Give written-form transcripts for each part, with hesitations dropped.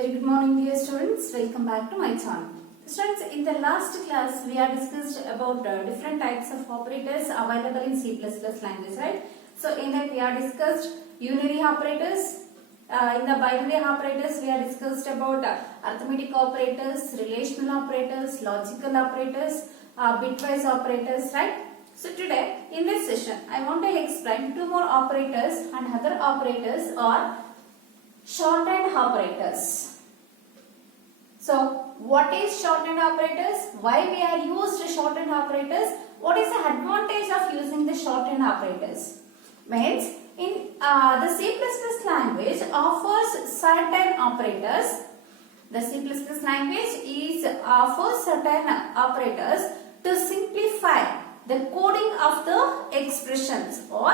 Very good morning dear students, welcome back to my channel. Students, in the last class we have discussed about different types of operators available in C++ language, right? So in that we have discussed unary operators, in the binary operators we have discussed about arithmetic operators, relational operators, logical operators, bitwise operators, right? So today in this session I want to explain two more operators, and other operators are shorthand operators. So what is shorthand operators? Why we are used shorthand operators? What is the advantage of using the shorthand operators? Means in the C++ language offers certain operators. The C++ language offers certain operators to simplify the coding of the expressions, or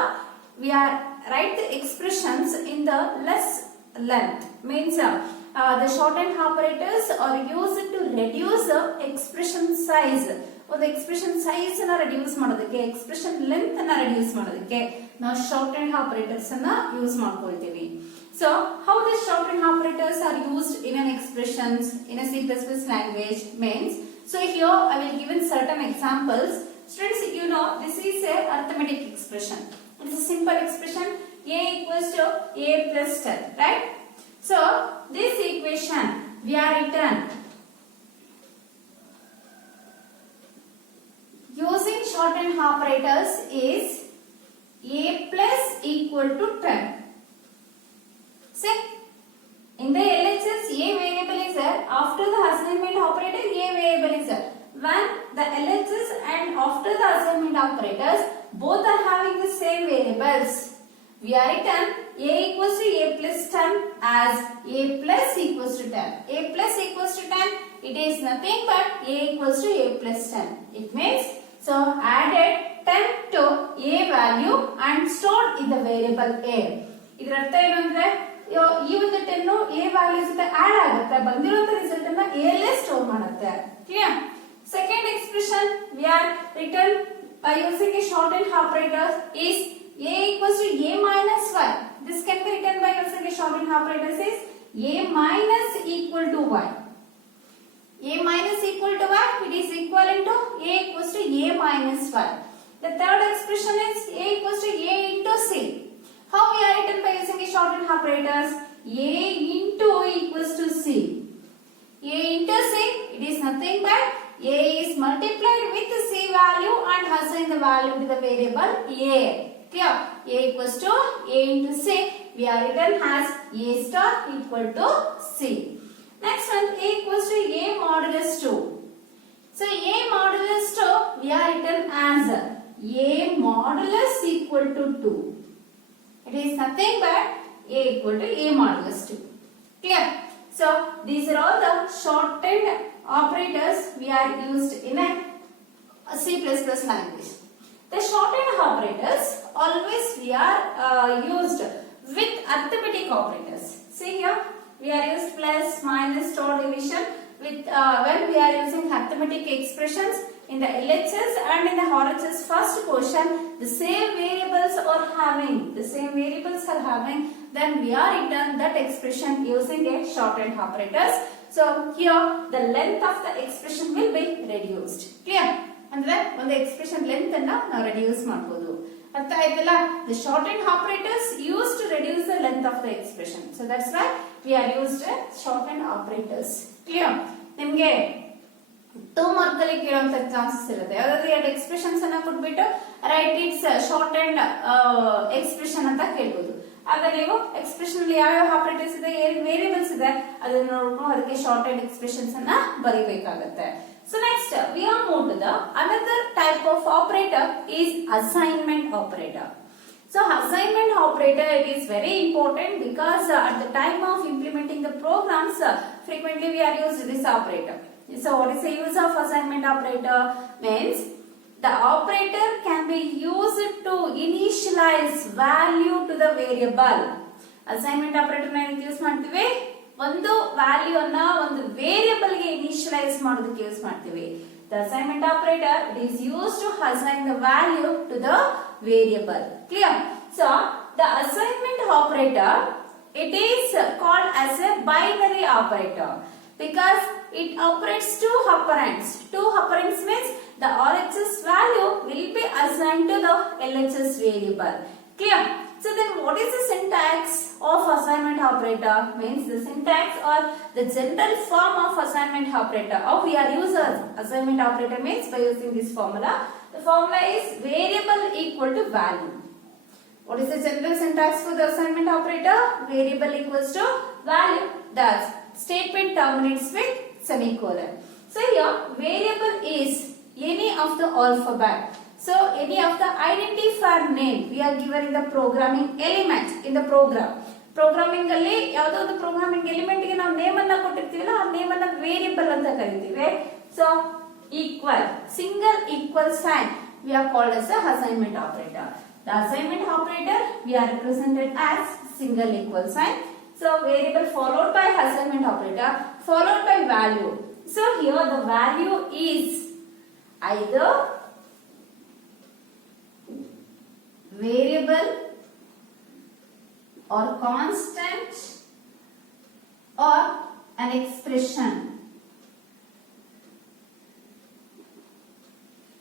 we are write the expressions in the less length. Means the shorthand operators are used to reduce the expression size. Or the expression size na reduce ಮಾಡೋದಕ್ಕೆ, expression length na reduce ಮಾಡೋದಕ್ಕೆ ನಾವು shorthand operators ಅನ್ನು use ಮಾಡ್ಕೊಳ್ತೀವಿ. So how the shorthand operators are used in an expressions in a C++ language means, so here I will give in certain examples. Students, you know this is a arithmetic expression. It is a simple expression, a equals to a plus 10, right? So this equation we are written using shorthand operators is a plus equal to 10. See, in the LHS a variable is there, after the assignment operator a variable is there. When the LHS and after the assignment operators both are having the same variables, we are written a equals to a plus 10 as a plus equals to 10. A plus equals to 10, it is nothing but a equals to a plus 10. It means, so added 10 to a value and stored in the variable a. ಇದರ ಅರ್ಥ ಏನು ಅಂದ್ರೆ ಈ ಒಂದು 10 a values ಜೊತೆ add ಆಗುತ್ತೆ, ಬಂದಿರುವಂತ result ಅನ್ನ a ಅಲ್ಲೇ ಸ್ಟೋರ್ ಮಾಡುತ್ತೆ. Clear? Second expression we are written by using a shorthand operator is a equals to a minus 1. This can be written by using a shorthand operator is a minus equal to y. A minus equal to y, it is equivalent to a equals to a minus 1. The third expression is a equals to a into c. How we are written by using a shorthand operators? A into equals to c. A into c, it is nothing but a is multiplied with the c value and assign the value to the variable a. Clear? A equals to a into c, we are written as a star equal to c. Next one, a equals to a modulus 2. So a modulus 2 we are written as a modulus equal to 2. It is nothing but a equal to a modulus 2. Clear? So these are all the shorthand operators we are used in a C++ language. The shorthand operators always we are used with arithmetic operators. See here, we are used plus, minus, or division with when we are using arithmetic expressions in the LHS and in the RHS first portion, the same variables are having, then we are written that expression using a shorthand operators. So here the length of the expression will be reduced. Clear? ಅಂದ್ರೆ ಒಂದು expression length ಅನ್ನ ನಾವು reduce ಮಾಡಬಹುದು. ಅರ್ಥ ಆಯ್ತಲ್ಲ? The shorthand operators used to reduce the length of the expression. So that's why we are used shorthand operators. Clear? ನಿಮಗೆ 2 mark ಅಲ್ಲಿ ಕೇಳುವಂತ chances ಇರುತ್ತೆ. ಯಾವ್ದಾದ್ರು ಎರಡು ಎಕ್ಸ್ಪ್ರೆಷನ್ಸ್ ಅನ್ನ ಕೊಟ್ಬಿಟ್ಟು ರೈಟ್ ಇಟ್ಸ್ ಶಾರ್ಟೆಂಡ್ ಎಕ್ಸ್ಪ್ರೆಷನ್ ಅಂತ ಕೇಳಬಹುದು. ಆಗ ನೀವು ಎಕ್ಸ್ಪ್ರೆಷನ್ ಅಲ್ಲಿ ಯಾವ ಆಪರೇಟರ್ಸ್ ಇದೆ, ಏನು ವೇರಿಯಬಲ್ಸ್ ಇದೆ ಅದನ್ನ ನೋಡ್ಕೊಂಡು ಅದಕ್ಕೆ ಶಾರ್ಟೆಂಡ್ ಎಕ್ಸ್ಪ್ರೆಷನ್ಸ್ ಅನ್ನ ಬರೀಬೇಕಾಗುತ್ತೆ. So next we are moved to the another type of operator is assignment operator. So assignment operator, it is very important because at the time of implementing the programs frequently we are used this operator. So what is the use of assignment operator? Means the operator can be used to initialize value to the variable. Assignment operator na use ಮಾಡ್ತೀವಿ, ಒಂದು value ಅನ್ನ ಒಂದು variable ಗೆ initialise ಮಾಡೋದಕ್ಕೆ use ಮಾಡ್ತೀವಿ. The assignment operator is used to assign the value to the variable. Clear? So the assignment operator it is called as a binary operator because it operates two operands. Two operands means the RHS value will be assigned to the LHS variable. Clear? So then what is the syntax of assignment operator? Means the syntax or the general form of assignment operator. How we are using assignment operator means by using this formula. The formula is variable equal to value. What is the general syntax for the assignment operator? Variable equals to value. Thus, statement terminates with semicolon. So here, variable is any of the alphabet. So, any of the identifier name we are given in the programming element in the program. Programming alli yavado ondo programming element ge ನಾವು name ಅನ್ನು ಕೊಟ್ಟಿರ್ತೀವಲ್ಲ ಆ name ಅನ್ನು variable ಅಂತ ಕರೀತೀವಿ. So, equal single equal sign we are called as the assignment operator. The assignment operator we are represented as single equal sign. So, variable followed by assignment operator followed by value. So, here the value is either variable or constant or an expression.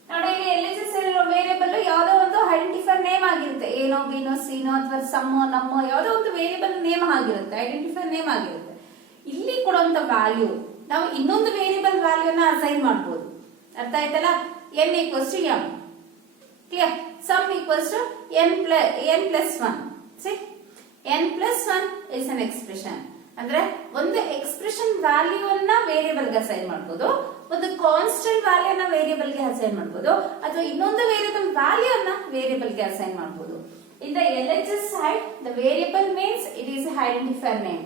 ನೋಡಿ ಇಲ್ಲಿ LHS ಇರೋ variable ಯಾವುದೋ ಒಂದು identifier name ಆಗಿರುತ್ತೆ. ಏನೋ ಬಿನೋ ಸಿನೋ ಅಥವಾ ಸಮ್ಮೋ ನಮ್ಮೋ ಯಾವುದೋ ಒಂದು ವೇರಿಯಬಲ್ ನೇಮ್ ಆಗಿರುತ್ತೆ, ಐಡೆಂಟಿಫೈರ್ ನೇಮ್ ಆಗಿರುತ್ತೆ. ಇಲ್ಲಿ ಕೊಡುವಂತ ವ್ಯಾಲ್ಯೂ ನಾವು ಇನ್ನೊಂದು ವೇರಿಯಬಲ್ ವ್ಯಾಲ್ಯೂನ ಅಸೈನ್ ಮಾಡಬಹುದು. ಅರ್ಥ ಆಯ್ತಲ್ಲ? n equals to m. Clear? Sum equals to n plus 1. See? n plus 1 is an expression. ಅಂದ್ರೆ ಒಂದು ಎಕ್ಸ್ಪ್ರೆಷನ್ ವ್ಯಾಲ್ಯೂ ಅನ್ನ ವೇರಿಯಬಲ್ ಗೆ ಅಸೈನ್ ಮಾಡಬಹುದು, ಒಂದು ಕಾನ್ಸ್ಟೆಂಟ್ ವ್ಯಾಲ್ಯೂ ಅನ್ನ ವೇರಿಯಬಲ್ ಗೆ ಅಸೈನ್ ಮಾಡಬಹುದು, ಅಥವಾ ಇನ್ನೊಂದು ವೇರಿಯಬಲ್ ವ್ಯಾಲ್ಯೂ ಅನ್ನ ವೇರಿಯಬಲ್ ಗೆ ಅಸೈನ್ ಮಾಡಬಹುದು. In the LHS side, the variable means it is an identifier name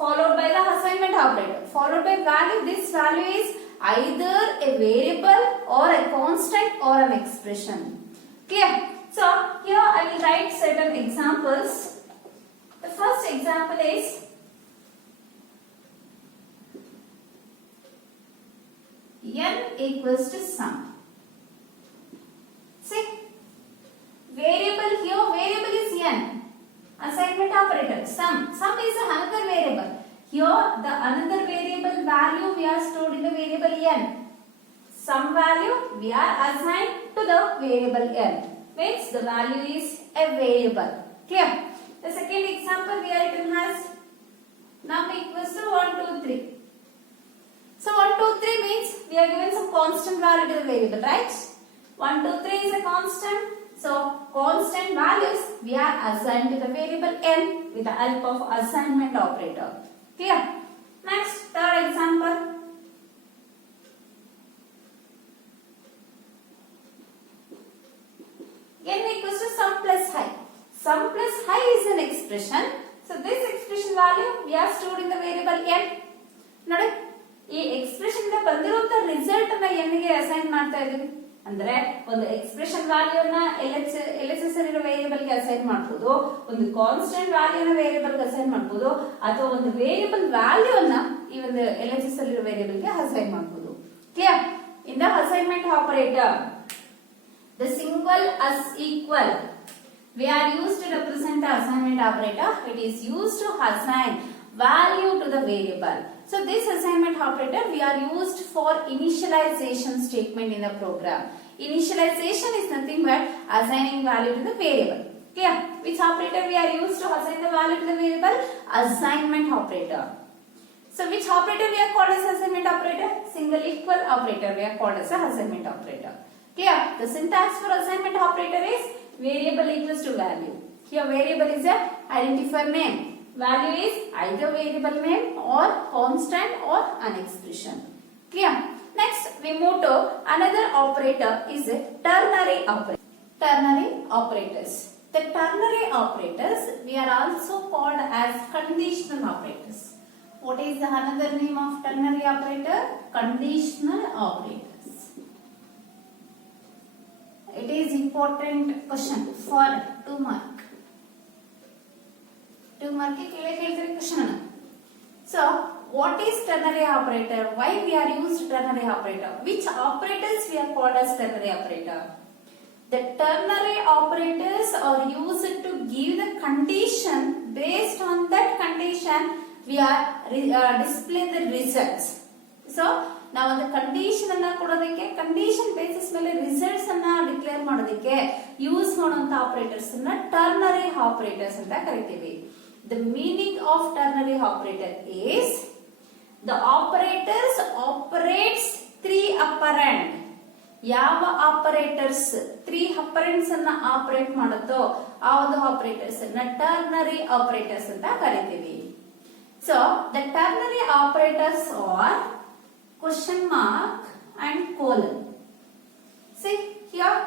followed by the assignment operator followed by value. This value is either a variable or a constant or an expression. Clear? So here I will write certain examples. The first example is n equals to sum. See, variable here, variable is n. Assignment operator sum is another variable. Here the another variable value we are stored in the variable n. Some value we are assigned to the variable n. Means the value is a variable. Clear? The second example we are written as num equals to 1, 2, 3. So 1, 2, 3 means we are given some constant value to the variable, right? 1, 2, 3 is a constant. So constant values we are assigned to the variable n with the help of assignment operator. Clear? Next, third example. N equals to sum plus high. Sum plus high is an expression. So this expression value we are stored in the variable n. ನೋಡಿ ಈ expression ಇಂದ ಬಂದಿರುವಂತ result ಅನ್ನ n ಗೆ assign ಮಾಡ್ತಾ ಇದೀವಿ. ಅಂದ್ರೆ ಒಂದು ಎಕ್ಸ್ಪ್ರೆಷನ್ ವ್ಯಾಲ್ಯೂ ಅನ್ನ LHS ಇರೋ ವೇರಿಯಬಲ್ ಗೆ ಅಸೈನ್ ಮಾಡಬಹುದು, ಒಂದು ಕಾನ್ಸ್ಟೆಂಟ್ ವ್ಯಾಲ್ಯೂ ಅನ್ನ ವೇರಿಯಬಲ್ ಗೆ ಅಸೈನ್ ಮಾಡಬಹುದು, ಅಥವಾ ಒಂದು ವೇರಿಯಬಲ್ ವ್ಯಾಲ್ಯೂ ಅನ್ನ ಈ ಒಂದು LHS ಇರೋ ವೇರಿಯಬಲ್ ಗೆ ಅಸೈನ್ ಮಾಡಬಹುದು. Clear? In the assignment operator the single as equal we are used to represent the assignment operator. It is used to assign value to the variable. So this assignment operator we are used for initialization statement in the program. Initialization is nothing but assigning value to the variable. Clear? Which operator we are used to assign the value to the variable? Assignment operator. So which operator we are called as assignment operator? Single equal operator we are called as a assignment operator. Clear? The syntax for assignment operator is variable equals to value. Here variable is a identifier name. Value is either variable name or constant or an expression. Clear? Next we move to another operator is a ternary operator. Ternary operators. The ternary operators we are also called as conditional operators. What is the another name of ternary operator? Conditional operators. It is important question for 2 mark. 2 mark ke kele keltare question ana. So what is ternary operator? Why we are used ternary operator? Which operators we are called as ternary operator? The ternary operators are used to give the condition, based on that condition we are displaying the results. So ನಾವು ಒಂದು condition ಅನ್ನ ಕೊಡೋದಕ್ಕೆ, condition basis ಮೇಲೆ results ಅನ್ನ declare ಮಾಡೋದಕ್ಕೆ use ಮಾಡುವಂತ operators ಅನ್ನ ternary operators ಅಂತ ಕರಿತೀವಿ. The meaning of ternary operator is the operators operates three operand. ಯಾವ ಆಪರೇಟರ್ಸ್ 3 ಆಪರೆಂಡ್ಸ್ ಅನ್ನ ಆಪರೇಟ್ ಮಾಡುತ್ತೋ ಆ ಒಂದು ಆಪರೇಟರ್ಸ್ ಅನ್ನ ಟರ್ನರಿ ಆಪರೇಟರ್ಸ್ ಅಂತ ಕರಿತೀವಿ. So the ternary operators are question mark and colon. See here,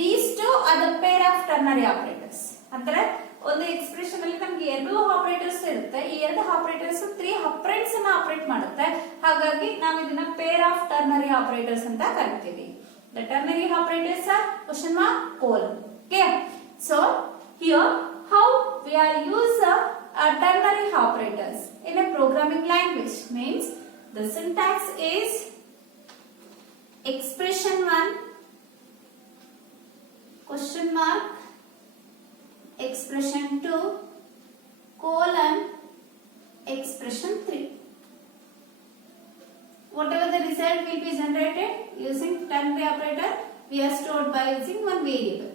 these two are the pair of ternary operators. ಅಂದ್ರೆ ಒಂದು expression ಅಲ್ಲಿ ನಮಗೆ ಎರಡು ಆಪರೇಟರ್ಸ್ ಇರುತ್ತೆ. ಈ ಎರಡು ಆಪರೇಟರ್ಸ್ 3 ಆಪರೆಂಡ್ಸ್ ಅನ್ನ ಆಪರೇಟ್ ಮಾಡುತ್ತೆ. ಹಾಗಾಗಿ ನಾವು ಇದನ್ನ ಪೇರ್ ಆಫ್ ಟರ್ನರಿ ಆಪರೇಟರ್ಸ್ ಅಂತ ಕರಿತೀವಿ. The ternary operators are question mark, colon. Okay. So here how we are use ternary operators in a programming language means the syntax is expression 1 question mark expression 2 colon expression 3. Whatever the result will be generated using ternary operator, we are stored by using one variable.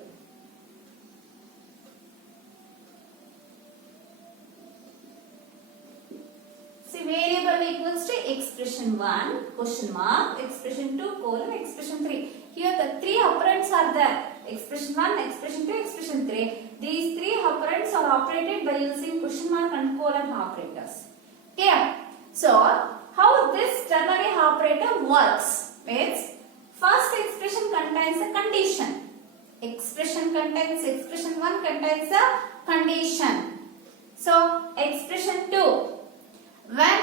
See, variable equals to expression 1 question mark expression 2 colon expression 3. Here the 3 operands are there. Expression 1, expression 2, expression 3. These 3 operands are operated by using question mark and colon operators. Okay. So how this ternary operator works means first expression contains a condition. Expression 1 contains a condition. So expression 2, when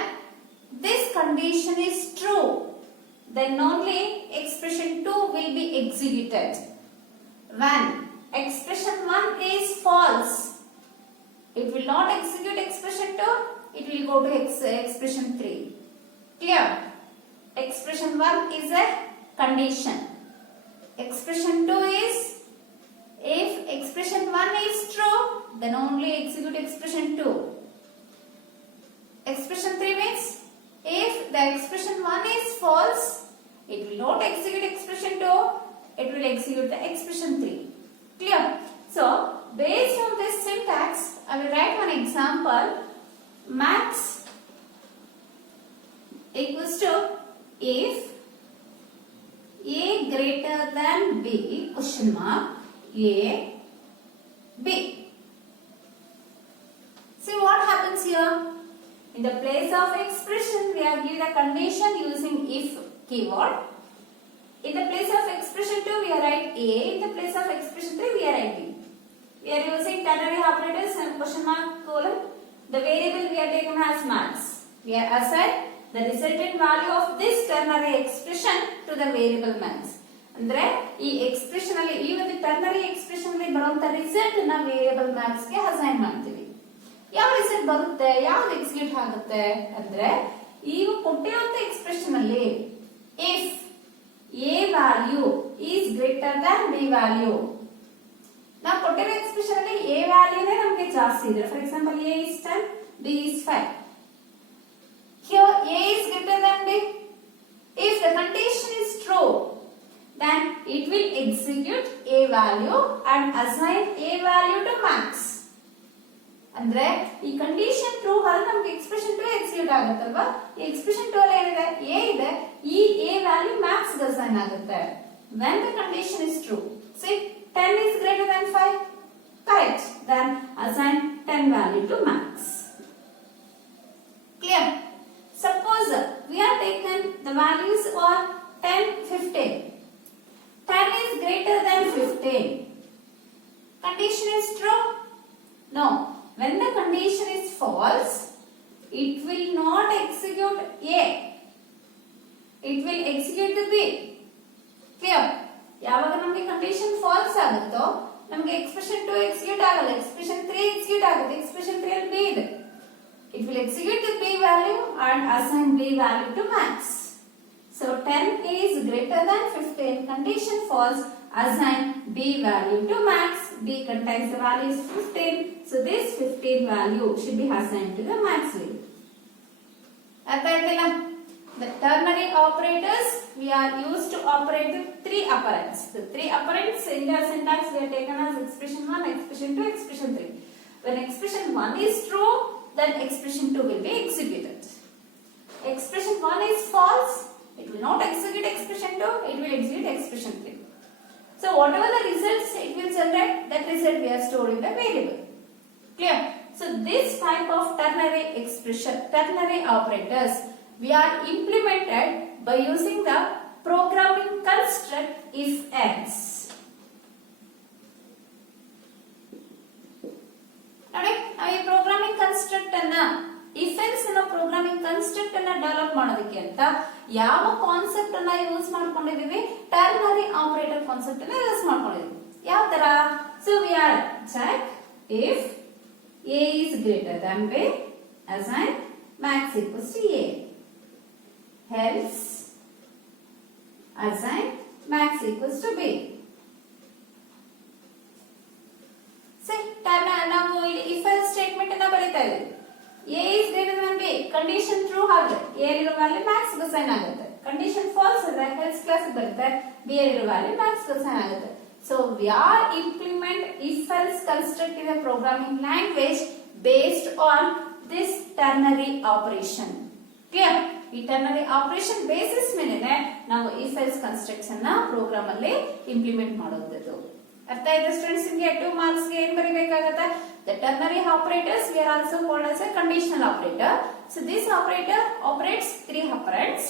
this condition is true, then only expression 2 will be executed. When expression 1 is false, it will not execute expression 2, it will go to expression 3. Clear? Expression 1 is a condition. Expression 2 is, if expression 1 is true, then only execute expression 2. Expression 3 means, if the expression 1 is false, it will not execute expression 2, it will execute the expression 3. Clear? So, based on this syntax, I will write one example. Max equals to if A greater than B question mark A B. See what happens here? In the place of expression, we are given a condition using if keyword. In the place of expression 2, we are write A. In the place of expression 3, we are write B. We are using ternary operators and question mark colon. The variable we are taken as max. We are assign the resultant value of this ternary expression to the variable max. ಅಂದ್ರೆ ಈ expression ಅಲ್ಲಿ ಈ ಒಂದು ternary expression ಅಲ್ಲಿ ಬರುವಂತ result ನ variable Max ಗೆ assign ಮಾಡ್ತೀವಿ. ಯಾವ ರಿಸಲ್ಟ್ ಬರುತ್ತೆ, ಯಾವ್ದು ಎಕ್ಸಿಕ್ಯೂಟ್ ಆಗುತ್ತೆ ಅಂದ್ರೆ ಈಗ ಕೊಟ್ಟಿರುವಂತ ಎಕ್ಸ್ಪ್ರೆಷನ್ ಅಲ್ಲಿ if A value is greater than B value, ನಾವು ಕೊಟ್ಟಿರೋ ಎಕ್ಸ್ಪ್ರೆಷನ್ ಅಲ್ಲಿ A ವ್ಯಾಲ್ಯೂನೇ ನಮಗೆ ಜಾಸ್ತಿ ಇದೆ. For example A is 10, B is 5. Here A is greater than B. If the condition is true, then it will execute A value and assign A value to max. ಅಂದ್ರೆ ಈ condition true ಅಲ್ಲಿ ನಮಗೆ expression 2 execute ಆಗುತ್ತಲ್ವಾ, ಈ expression 2 ಅಲ್ಲಿ ಏನಿದೆ A ಇದೆ, ಈ A value max ಗೆ ಅಸೈನ್ ಆಗುತ್ತೆ. When the condition is true, see 10 is greater than 5, correct, then assign 10 value to max. Clear? Suppose we are taken the values are 10, 15. 10 is greater than 15. Condition is true? No. When the condition is false, it will not execute A. It will execute the B. Clear? ಯಾವಾಗ ನಮಗೆ condition falls ಆಗುತ್ತೋ ನಮಗೆ expression 2 execute ಆಗಲ್ಲ, expression 3 execute ಆಗುತ್ತೆ. Expression 3 ಅಲ್ಲಿ B ಇದೆ. It will execute the B value and assign B value to max. So 10 is greater than 15, condition false, assign b value to max. B contains the value is 15. So this 15 value should be assigned to the max value. The ternary operators we are used to operate the three operands. The three operands in the syntax we are taken as expression 1, expression 2, expression 3. When expression 1 is true, then expression 2 will be executed. Expression 1 is false, it will not execute expression 2, it will execute expression 3. So whatever the results it will generate, that result we are stored in the variable. Clear? So this type of ternary operators we are implemented by using the programming construct if else. Now ಈ programming construct ಅನ್ನ if else ನ programming construct ಅನ್ನ develop ಮಾಡೋದಕ್ಕೆ ಅಂತ ಯಾವ concept ಅನ್ನ use ಮಾಡ್ಕೊಂಡಿದೀವಿ? Ternary operator concept ಅನ್ನ use ಮಾಡ್ಕೊಂಡಿದೀವಿ. ಯಾವ ತರ? So we are check if a is greater than b, assign max equals to a. Else assign max equals to b. See, ನಾವು ಇಲ್ಲಿ if else statement ಅನ್ನ ಬರೀತಾ ಇದ್ದೀವಿ. a is greater than b, condition true ಆದ್ರೆ a ಇರೋ value max ಗೆ assign ಆಗುತ್ತೆ. condition false ಆದ್ರೆ else class ಬರುತ್ತೆ b ಇರೋ ವ್ಯಾಲ್ಯೂ max ಗೆ assign ಆಗುತ್ತೆ. So we are implement if else construct in a programming language based on this ternary operation. Clear? ಈ ಟರ್ನರಿ ಆಪರೇಷನ್ ಬೇಸಿಸ್ ಮೇಲೆ ನಾವು if else ಕನ್ಸ್ಟ್ರಕ್ಟ್ಸ್ ಅನ್ನ program ಅಲ್ಲಿ ಇಂಪ್ಲಿಮೆಂಟ್ ಮಾಡೋದು. ಅರ್ಥ ಆಯ್ತಾ ಸ್ಟೂಡೆಂಟ್ಸ್? ನಿಮಗೆ 2 ಮಾರ್ಕ್ಸ್ ಗೆ ಏನು ಬರೀಬೇಕಾಗುತ್ತೆ? The ternary operators we are also called as a conditional operator. So this operator operates three operands.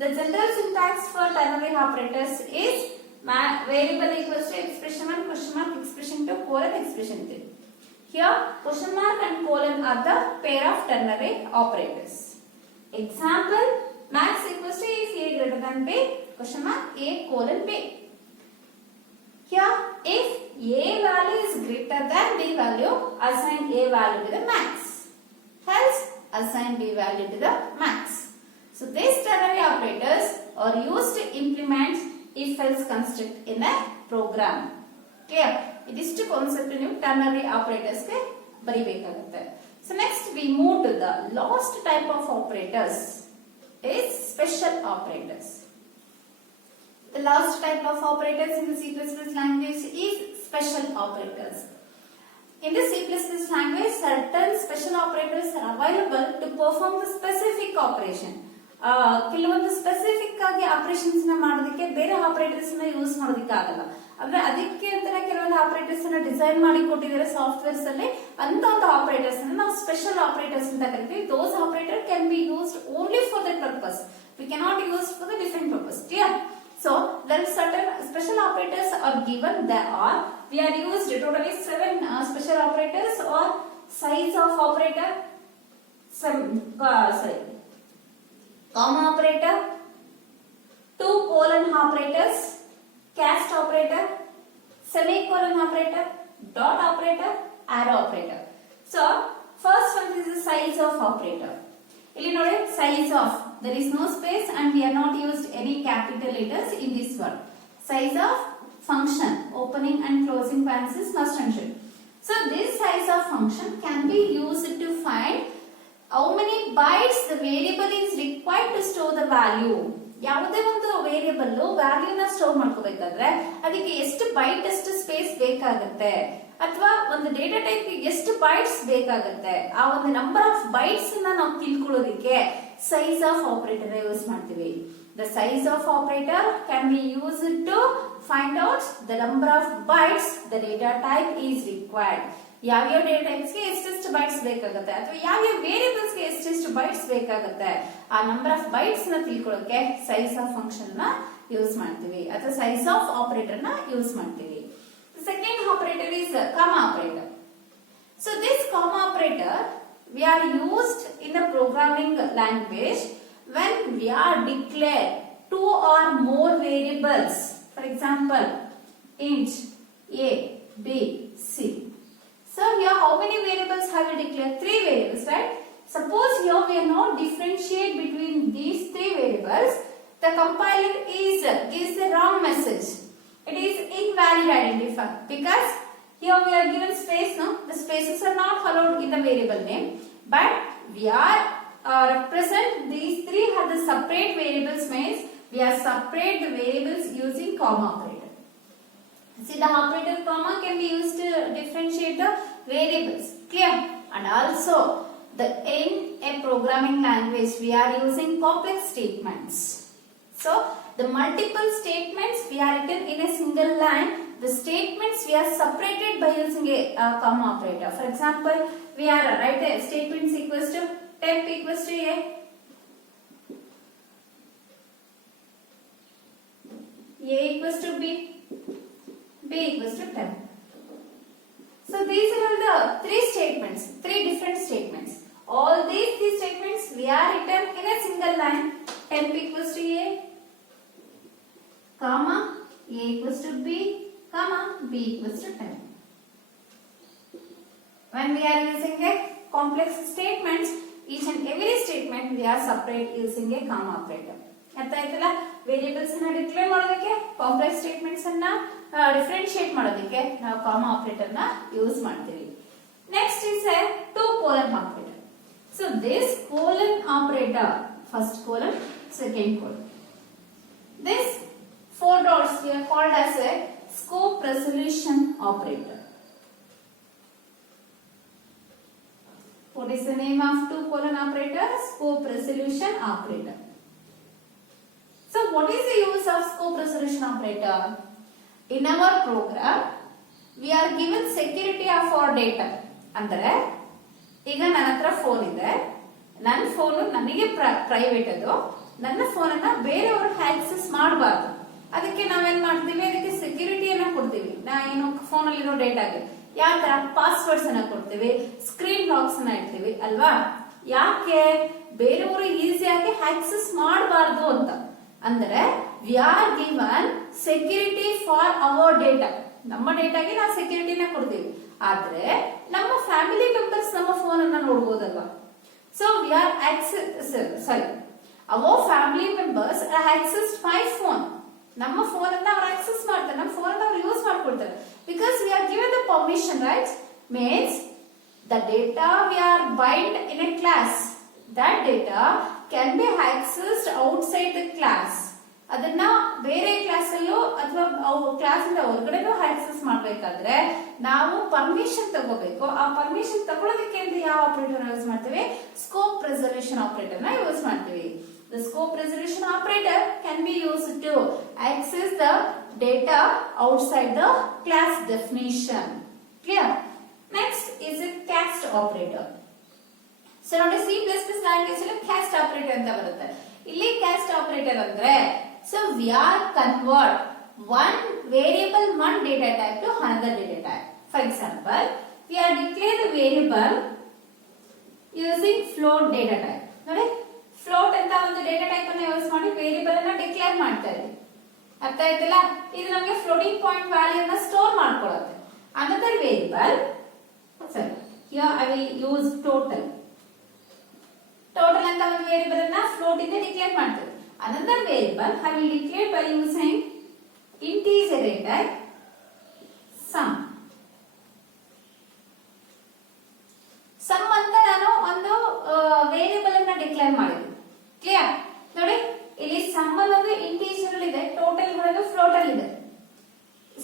The general syntax for ternary operators is variable equals to expression 1 question mark expression 2 colon expression 3. Here question mark and colon are the pair of ternary operators. Example, max equals to if a greater than b, question mark a colon b. Here, if a value is greater than b value, assign a value to the max. Else, assign b value to the max. So, these ternary operators are used to implement if else construct in a program. Clear? It is to concept new ternary operators ke baribekagutte. So next we move to the last type of operators is special operators. The last type of operators in the C++ language is special operators. In the C++ language, certain special operators are available to perform the specific operation. ಕೆಲವೊಂದು specific ಆಗಿ operations ನ ಮಾಡೋದಕ್ಕೆ ಬೇರೆ operators ನ use ಮಾಡೋದಕ್ಕೆ ಆಗಲ್ಲ. ಅಂದ್ರೆ ಅದಕ್ಕೆ ಅಂತಾನೆ ಕೆಲವೊಂದು ಆಪರೇಟರ್ಸ್ ನ ಡಿಸೈನ್ ಮಾಡಿ ಕೊಟ್ಟಿದ್ದಾರೆ ಸಾಫ್ಟ್ವೇರ್ಸ್ ಅಲ್ಲಿ. ಅಂತ ಒಂದು ಆಪರೇಟರ್ಸ್ ಅನ್ನು ನಾವು ಸ್ಪೆಷಲ್ ಆಪರೇಟರ್ಸ್ ಅಂತ ಕರಿತೀವಿ. Those operator can be used only for that purpose. We cannot use for the different purpose. Clear? So there are certain special operators are given. There are we are used totally 7 special operators or size of operator. Comma operator, 2 colon operators, cast operator, semicolon operator, dot operator, arrow operator. So first one is the size of operator. ಇಲ್ಲಿ ನೋಡಿ size of, there is no space and we are not used any capital letters in this one. Size of function, opening and closing parenthesis must mention. So this size of function can be used to find how many bytes the variable is required to store the value. ಯಾವುದೇ ಒಂದು variable value ನ store ಮಾಡ್ಕೋಬೇಕಾದ್ರೆ ಅದಕ್ಕೆ ಎಷ್ಟು byte ಅಷ್ಟು space ಬೇಕಾಗುತ್ತೆ, ಅಥವಾ ಒಂದು data type ಎಷ್ಟು ಬೈಟ್ಸ್ ಬೇಕಾಗುತ್ತೆ, ಆ ಒಂದು ನಂಬರ್ ಆಫ್ ಬೈಟ್ಸ್ ನ ನಾವು ತಿಳ್ಕೊಳ್ಳೋದಿಕ್ಕೆ ಸೈಜ್ ಆಫ್ ಆಪರೇಟರ್ ಯೂಸ್ ಮಾಡ್ತೀವಿ. The size of operator can be used to find out the number of bytes the data type is required. ಯಾವ್ಯಾವ ಡೇಟಾ ಟೈಪ್ಸ್ ಗೆ ಎಷ್ಟೆಷ್ಟು ಬೈಟ್ಸ್ ಬೇಕಾಗುತ್ತೆ ಅಥವಾ ಯಾವ್ಯಾವ ವೇರಿಯಬಲ್ಸ್ ಗೆ ಎಷ್ಟೆಷ್ಟು ಬೈಟ್ಸ್ ಬೇಕಾಗುತ್ತೆ, ಆ ನಂಬರ್ ಆಫ್ ಬೈಟ್ಸ್ ನ ತಿಳ್ಕೊಳ್ಳೋಕೆ ಸೈಜ್ ಆಫ್ ಫಂಕ್ಷನ್ ನ ಯೂಸ್ ಮಾಡ್ತೀವಿ ಅಥವಾ ಸೈಜ್ ಆಫ್ ಆಪರೇಟರ್ ನ ಯೂಸ್ ಮಾಡ್ತೀವಿ. Second operator is comma operator. So this comma operator we are used in the programming language when we are declare 2 or more variables. For example, int a, b, c. So here how many variables have we declared? 3 variables, right? Suppose here we are not differentiate between these 3 variables. The compiler gives the wrong message. it is invalid identifier because here we are given space. No, the spaces are not allowed in the variable name, but we are represent these three are the separate variables, means we are separate the variables using comma operator. See, the operator comma can be used to differentiate the variables. Clear? And also in a programming language we are using complex statements. So the multiple statements we are written in a single line. The statements we are separated by using a comma operator. For example, we are write a statements equals to temp equals to a equals to b equals to temp. So these are the three statements, three different statements. All these three statements we are written in a single line. Temp equals to a, comma, a equals to b, comma, b equals to temp. When we are using a complex statements, each and every statement we are separate using a comma operator. ಅರ್ಥ ಆಯ್ತಲ್ಲ? Variables ಅನ್ನ declare ಮಾಡೋದಕ್ಕೆ, complex statements ಅನ್ನ differentiate ಮಾಡೋದಕ್ಕೆ ನಾವು comma operator ನ use ಮಾಡ್ತೀವಿ. Next is a two colon operator. So this colon operator, first colon, second colon, this four dots we are called as a scope resolution operator. What is the name of two colon operator? Scope resolution operator. So what is the use of scope resolution operator? In our program we are given security of our data. ಅಂದರೆ ಈಗ ನನ್ನ ಹತ್ರ phone ಇದೆ, ನನ್ನ phone ನನಗೆ private, ಅದು ನನ್ನ phone ಅನ್ನ ಬೇರೆಯವರು ಆಕ್ಸೆಸ್ ಮಾಡಬಾರ್ದು. ಅದಕ್ಕೆ ನಾವೇನ್ ಮಾಡ್ತೀವಿ, ಅದಕ್ಕೆ ಸೆಕ್ಯೂರಿಟಿಯನ್ನ ಕೊಡ್ತೀವಿ. ಏನು ಫೋನ್ ಅಲ್ಲಿರೋ ಡೇಟಾಗೆ ಯಾವ ತರ ಪಾಸ್ವರ್ಡ್ಸ್ ಅನ್ನ ಕೊಡ್ತೀವಿ, ಸ್ಕ್ರೀನ್ ಲಾಕ್ಸ್ ಅನ್ನ ಇಡ್ತೀವಿ ಅಲ್ವಾ? ಯಾಕೆ? ಬೇರೆಯವರು ಈಸಿಯಾಗಿ ಆಕ್ಸೆಸ್ ಮಾಡಬಾರ್ದು ಅಂತ. ಅಂದ್ರೆ V are given security for our data. ನಮ್ಮ ಡೇಟಾಗೆ ನಾವು ಸೆಕ್ಯೂರಿಟಿನ ಕೊಡ್ತೀವಿ. ಆದ್ರೆ ನಮ್ಮ ಫ್ಯಾಮಿಲಿ ಮೆಂಬರ್ಸ್ ನಮ್ಮ ಫೋನ್ ಅನ್ನ ನೋಡಬಹುದಲ್ವಾ? So we are our family members are accessed my phone. ನಮ್ಮ ಫೋನ್ ಅನ್ನ ಅವರು ಆಕ್ಸೆಸ್ ಮಾಡ್ತಾರೆ, ನಮ್ಮ ಫೋನ್ ಅನ್ನ ಅವರು ಯೂಸ್ ಮಾಡ್ಕೊಳ್ತಾರೆ. Because we are given the permission, right? Means the data we are bind in a class, that data can be accessed outside the class. ಅದನ್ನ ಬೇರೆ ಕ್ಲಾಸ್ ಅಲ್ಲೂ ಅಥವಾ ಕ್ಲಾಸ್ ಇಂದ ಹೊರಗಡೆನೂ ಆಕ್ಸೆಸ್ ಮಾಡಬೇಕಾದ್ರೆ ನಾವು ಪರ್ಮಿಷನ್ ತಗೋಬೇಕು. ಆ ಪರ್ಮಿಷನ್ ತಗೊಳ್ಳೋದಕ್ಕೆ ಅಂತ ಯಾವ ಆಪರೇಟರ್ ಯೂಸ್ ಮಾಡ್ತೀವಿ? ಸ್ಕೋಪ್ ರೆಸಲ್ಯೂಷನ್ ಆಪರೇಟರ್ ನ ಯೂಸ್ ಮಾಡ್ತೀವಿ. The scope resolution operator can be used to access the data outside the class definition. Clear? Next is a cast operator. So ನೋಡಿ, C++ language ಅಲ್ಲಿ cast operator ಅಂತ ಬರುತ್ತೆ. ಇಲ್ಲಿ cast operator ಅಂದ್ರೆ, so we are convert one variable, one data type to another data type. For example, we are declare the variable using float data type. ನೋಡಿ, float ಅಂತ ಒಂದು data type ಅನ್ನು use ಮಾಡಿ variable ಅನ್ನ declare ಮಾಡ್ತಾ ಇದ್ದೀವಿ. ಅರ್ಥ ಆಯ್ತಲ್ಲ? ಇದು ನಮಗೆ ಫ್ಲೋಟಿಂಗ್ ಪಾಯಿಂಟ್ ವ್ಯಾಲ್ಯೂ ಅನ್ನ ಸ್ಟೋರ್ ಮಾಡ್ಕೊಳ್ಳುತ್ತೆ. ಅನದರ್ ವೇರಿಯಬಲ್, ಸರಿ, here I will use total. Total ಅಂತ ಒಂದು ವೇರಿಯಬಲ್ ಅನ್ನ ಫ್ಲೋಟ್ ಇಂದ ಡಿಕ್ಲೇರ್ ಮಾಡ್ತೀವಿ. Another variable I will declare by using integer data sum. Sum ಅಂತ ನಾನು ಒಂದು ವೇರಿಯಬಲ್ ಅನ್ನ ಡಿಕ್ಲೇರ್ ಮಾಡಿದ್ವಿ. ಕ್ಲಿಯರ್? ನೋಡಿ, ಇಲ್ಲಿ ಸಮ್ ಅನ್ನೋದು ಇಂಟಿಜರ್ ಅಲ್ಲಿ ಇದೆ, ಟೋಟಲ್ ಅನ್ನೋದು ಫ್ಲೋಟ್ ಅಲ್ಲಿ ಇದೆ.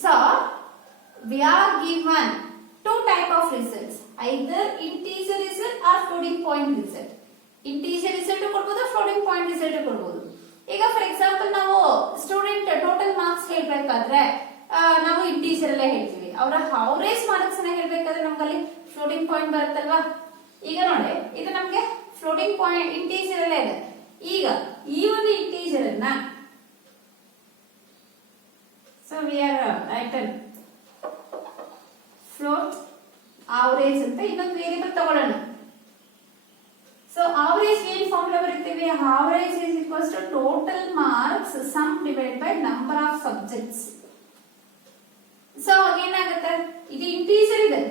So we are given two type of results, either integer result or floating point result. Integer result ಕೊಡಬಹುದು, ಫ್ಲೋಟಿಂಗ್ ಪಾಯಿಂಟ್ ರಿಸಲ್ಟ್ ಕೊಡಬಹುದು. ಈಗ ಫಾರ್ ಎಕ್ಸಾಂಪಲ್ ನಾವು ಸ್ಟೂಡೆಂಟ್ ಟೋಟಲ್ ಮಾರ್ಕ್ಸ್ ಹೇಳ್ಬೇಕಾದ್ರೆ ನಾವು ಇಂಟಿಜರ್ ಅಲ್ಲೇ ಹೇಳ್ತೀವಿ. ಅವರ ಅವರೇಜ್ ಮಾರ್ಕ್ಸ್ ಅನ್ನ ಹೇಳ್ಬೇಕಾದ್ರೆ ನಮ್ಗಲ್ಲಿ ಫ್ಲೋಟಿಂಗ್ ಪಾಯಿಂಟ್ ಬರುತ್ತಲ್ವಾ? ಈಗ ನೋಡಿ, ಇದು ನಮ್ಗೆ ಫ್ಲೋಟಿಂಗ್ ಪಾಯಿಂಟ್ ಇಂಟಿಜರ್ ಅಲ್ಲೇ ಇದೆ. ಈಗ ಈ ಒಂದು ಇಂಟಿಜರ್ ಅನ್ನ so we are written float average ಅಂತ ಇನ್ನೊಂದು ವೇರಿಯಬಲ್ ತಗೊಳ್ಳೋಣ. ಸೊ ಅವರೇಜ್ ಏನ್ ಫಾರ್ಮುಲಾ ಬರೀತೀವಿ? Average is equals to total marks sum divide by number of subjects. So ಏನಾಗುತ್ತೆ, ಇದು ಇಂಟಿಜರ್ ಇದೆ,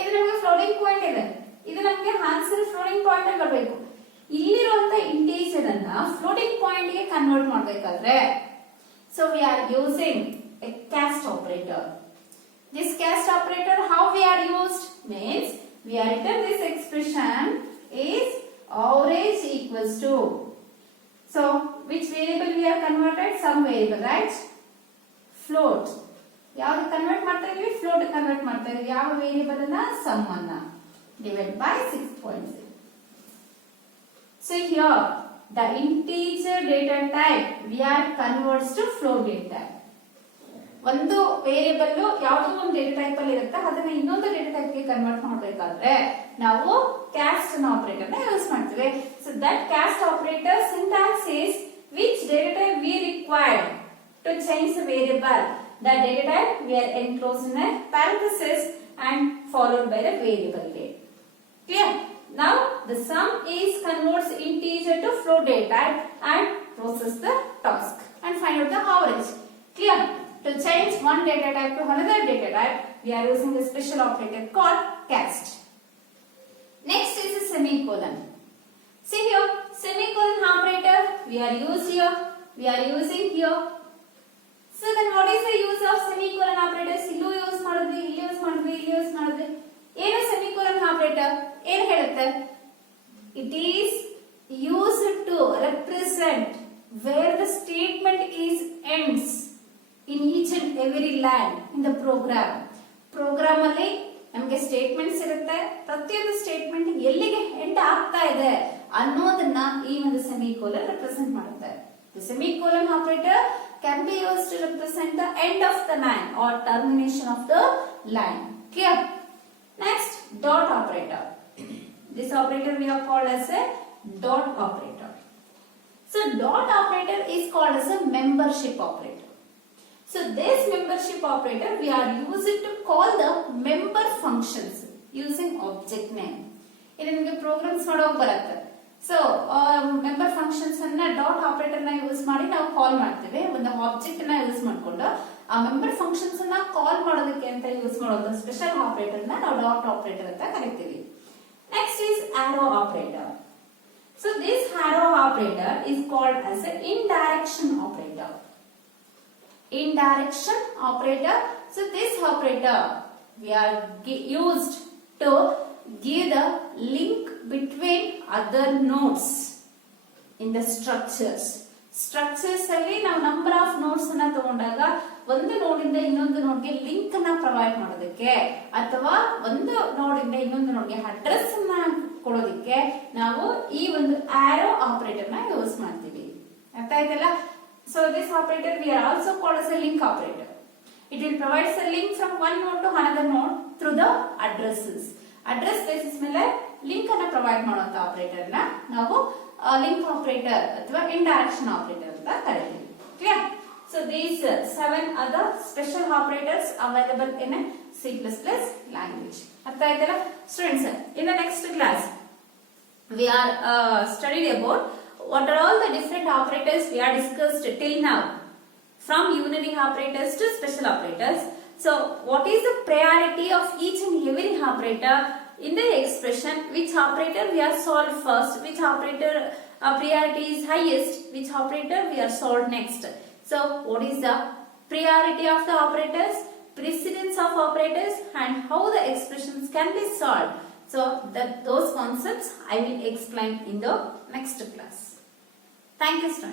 ಇದು ನಮಗೆ ಫ್ಲೋಟಿಂಗ್ ಪಾಯಿಂಟ್ ಇದೆ. ಇದು ನಮಗೆ ಆನ್ಸರ್ ಫ್ಲೋಟಿಂಗ್ ಪಾಯಿಂಟ್ ಅಲ್ಲಿ ಬರಬೇಕು. ಇಲ್ಲಿರುವಂತ ಇಂಟಿಜರ್ ಅನ್ನ ಫ್ಲೋಟಿಂಗ್ ಪಾಯಿಂಟ್ ಗೆ ಕನ್ವರ್ಟ್ ಮಾಡಬೇಕಾದ್ರೆ, so we are using a cast operator. This cast operator, how we are used? Means we are written this expression is average equals to. So which variable we are converted? Some variable, right? Float. ಯಾವುದು convert ಮಾಡ್ತಾ ಇದೀವಿ? Float convert ಮಾಡ್ತಾ ಇದೀವಿ. ಯಾವ variable ಅನ್ನ? Some ಅನ್ನ. Divided by 6.0. So here the integer data type we are converts to float data type. ಒಂದು variable ಯಾವುದೋ ಒಂದು ಡೇಟಾ ಟೈಪ್ ಅಲ್ಲಿ ಇರುತ್ತೆ, ಅದನ್ನ ಇನ್ನೊಂದು ಡೇಟಾ ಟೈಪ್ ಗೆ ಕನ್ವರ್ಟ್ ಮಾಡಬೇಕಾದ್ರೆ ನಾವು ಕ್ಯಾಸ್ಟ್ ಆಪರೇಟರ್ ನ ಯೂಸ್ ಮಾಡ್ತೀವಿ. So that caste operator syntax is which data type we require to change the variable. That data type we are enclosed in a parenthesis and followed by the variable name. Clear? Now the sum is converts integer to float data type and process the task and find out the average. Clear? To change one data type to another data type, we are using a special operator called cast. Next is a semicolon. See here, semicolon operator we are using here. So then what is the use of semicolon operators? Illu use ಮಾಡಿದ್ವಿ, ಇಲ್ಲಿ use ಮಾಡಿದ್ವಿ. ಏನು semicolon operator? ಏನು ಹೇಳುತ್ತೆ? It is used to represent where the statement is ends in each and every line in the program. Program ಅಲ್ಲಿ ನಮಗೆ statements ಇರುತ್ತೆ, ಪ್ರತಿಯೊಂದು ಸ್ಟೇಟ್ಮೆಂಟ್ ಎಲ್ಲಿಗೆ ಎಂಡ್ ಆಗ್ತಾ ಇದೆ ಅನ್ನೋದನ್ನ ಈ ಒಂದು ಸೆಮಿಕೋಲನ್ ರೆಪ್ರೆಸೆಂಟ್ ಮಾಡುತ್ತೆ. The semicolon operator can be used to represent the end of the line or termination of the line. Clear? Next, dot operator. This operator we have called as a dot operator. So dot operator is called as a membership operator. So this membership operator we are using to call the member functions using object name. ಇದು ನಿಮಗೆ programmes ಮಾಡೋಕೆ ಬರುತ್ತೆ. So member functions ಅನ್ನ dot operator ನ use ಮಾಡಿ ನಾವು ಕಾಲ್ ಮಾಡ್ತೀವಿ. ಒಂದು ಆಬ್ಜೆಕ್ಟ್ ನ ಯೂಸ್ ಮಾಡಿಕೊಂಡು ಆ ಮೆಂಬರ್ ಫಂಕ್ಷನ್ಸ್ ಅನ್ನ ಕಾಲ್ ಮಾಡೋದಕ್ಕೆ ಅಂತ ಯೂಸ್ ಮಾಡೋದು ಸ್ಪೆಷಲ್ ಆಪರೇಟರ್ ನ ನಾವು ಡಾಟ್ ಆಪರೇಟರ್ ಅಂತ ಕರಿತೀವಿ. Next is arrow operator. So this arrow operator is called as a indirection operator. Indirection operator. So this operator we are used to give the link between other nodes in the structures. Structures ಅಲ್ಲಿ ನಾವು number of notes ಅನ್ನ ತಗೊಂಡಾಗ ಒಂದು ನೋಡ್ ಇಂದ ಇನ್ನೊಂದು ನೋಡ್ಗೆ link ಅನ್ನ ಪ್ರೊವೈಡ್ ಮಾಡೋದಕ್ಕೆ ಅಥವಾ ಒಂದು ನೋಡ್ ಇಂದ ಇನ್ನೊಂದು ನೋಡ್ಗೆ ಅಡ್ರೆಸ್ ಅನ್ನ ಕೊಡೋದಕ್ಕೆ ನಾವು ಈ ಒಂದು ಆರೋ ಆಪರೇಟರ್ ನ ಯೂಸ್ ಮಾಡ್ತೀವಿ. ಅರ್ಥ ಆಯ್ತಲ್ಲ? So this operator we are also called as a link operator. It will provide a link from one node to another node through the addresses. Address basis ಮೇಲೆ ಲಿಂಕ್ ಅನ್ನು ಪ್ರೊವೈಡ್ ಮಾಡುವಂತ operator ನ ನಾವು link operator ಅಥವಾ ಇಂಡೈರೆಕ್ಷನ್ operator ಅಂತ ಕರೀತೀವಿ. Clear? So these 7 other special operators available in a C++ language. ಅರ್ಥ ಆಯ್ತಲ್ಲ students? In the next class we are studied about what are all the different operators we are discussed till now, from unary operators to special operators. So what is the priority of each and every operator in the expression? Which operator we are solved first, which operator priority is highest, which operator we are solved next. So what is the priority of the operators, precedence of operators, and how the expressions can be solved. So those concepts I will explain in the next class. Thank you, students.